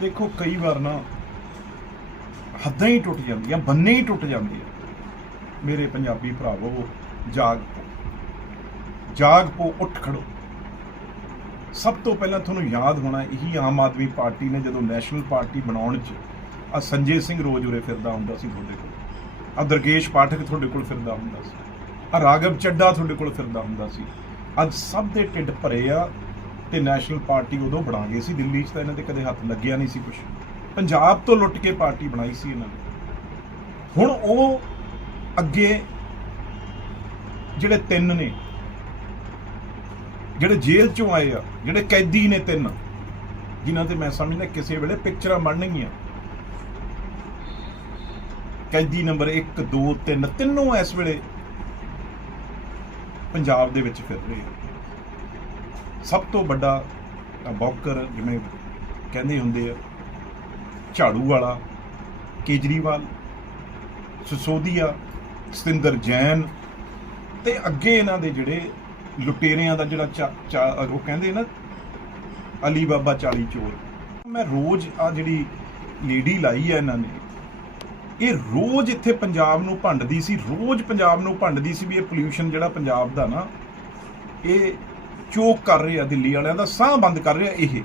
ਦੇਖੋ, ਕਈ ਵਾਰ ਨਾ ਹੱਦਾਂ ਹੀ ਟੁੱਟ ਜਾਂਦੀਆਂ ਬੰਨੇ ਹੀ ਟੁੱਟ ਜਾਂਦੇ ਆ। ਮੇਰੇ ਪੰਜਾਬੀ ਭਰਾਵੋ ਜਾਗ ਪੋ। ਜਾਗ ਪੋ, ਉੱਠ ਖੜੋ। ਸਭ ਤੋਂ ਪਹਿਲਾਂ ਤੁਹਾਨੂੰ ਯਾਦ ਹੋਣਾ, ਇਹੀ ਆਮ ਆਦਮੀ ਪਾਰਟੀ ਨੇ ਜਦੋਂ ਨੈਸ਼ਨਲ ਪਾਰਟੀ ਬਣਾਉਣ 'ਚ ਆ ਸੰਜੇ ਸਿੰਘ ਰੋਜ਼ ਉਰੇ ਫਿਰਦਾ ਹੁੰਦਾ ਸੀ ਤੁਹਾਡੇ ਕੋਲ। ਆ ਦਰਗੇਸ਼ ਪਾਠਕ ਤੁਹਾਡੇ ਕੋਲ ਫਿਰਦਾ ਹੁੰਦਾ ਸੀ। ਆ ਰਾਗਵ ਚੱਡਾ ਤੁਹਾਡੇ ਕੋਲ ਫਿਰਦਾ ਹੁੰਦਾ ਸੀ। ਅੱਜ ਸਭ ਦੇ ਢਿੱਡ ਭਰੇ ਆ ਤੇ ਨੈਸ਼ਨਲ ਪਾਰਟੀ ਉਦੋਂ ਬਣਾ ਗਏ ਸੀ, ਦਿੱਲੀ 'ਚ ਤਾਂ ਇਹਨਾਂ ਦੇ ਕਦੇ ਹੱਥ ਲੱਗਿਆ ਨਹੀਂ ਸੀ ਕੁਝ ਪੰਜਾਬ ਤੋਂ ਲੁੱਟ ਕੇ ਪਾਰਟੀ ਬਣਾਈ ਸੀ ਇਹਨਾਂ ਨੇ। ਹੁਣ ਉਹ ਅੱਗੇ ਜਿਹੜੇ ਤਿੰਨ ਨੇ, ਜਿਹੜੇ ਜੇਲ੍ਹ ਚੋਂ ਆਏ ਆ, ਜਿਹੜੇ ਕੈਦੀ ਨੇ ਤਿੰਨ, ਜਿਨ੍ਹਾਂ ਤੇ ਮੈਂ ਸਮਝਦਾ ਕਿਸੇ ਵੇਲੇ ਪਿਕਚਰਾਂ ਬਣਨਗੀਆਂ। ਕੈਦੀ ਨੰਬਰ 1 2 3 ਤਿੰਨੋਂ ਇਸ ਵੇਲੇ ਪੰਜਾਬ ਦੇ ਵਿੱਚ ਫਿਰ ਰਹੇ ਆ। ਸਭ ਤੋਂ ਵੱਡਾ ਬੌਕਰ ਜਿਵੇਂ ਕਹਿੰਦੇ ਹੁੰਦੇ ਆ, ਝਾੜੂ ਵਾਲਾ, ਕੇਜਰੀਵਾਲ, ਸਸੋਦੀਆ, ਸਤਿੰਦਰ ਜੈਨ ਤੇ ਅੱਗੇ ਇਹਨਾਂ ਦੇ ਜਿਹੜੇ ਲੁਟੇਰਿਆਂ ਦਾ ਜਿਹੜਾ ਚਾ- ਚਾ- ਉਹ ਕਹਿੰਦੇ ਨਾ, ਅਲੀ ਬਾਬਾ 40 ਚੋਰ। ਮੈਂ ਰੋਜ਼ ਆ ਜਿਹੜੀ ਲੇਡੀ ਲਾਈ ਆ ਇਹਨਾਂ ਨੇ, ਇਹ ਰੋਜ਼ ਇੱਥੇ ਪੰਜਾਬ ਨੂੰ ਭੰਡਦੀ ਸੀ, ਰੋਜ਼ ਪੰਜਾਬ ਨੂੰ ਭੰਡਦੀ ਸੀ ਵੀ ਇਹ ਪੋਲਿਊਸ਼ਨ ਜਿਹੜਾ ਪੰਜਾਬ ਦਾ ਨਾ, ਇਹ ਚੋਕ ਕਰ ਰਿਹਾ ਦਿੱਲੀ ਵਾਲਿਆਂ ਦਾ ਸਾਹ ਬੰਦ ਕਰ ਰਿਹਾ ਇਹ।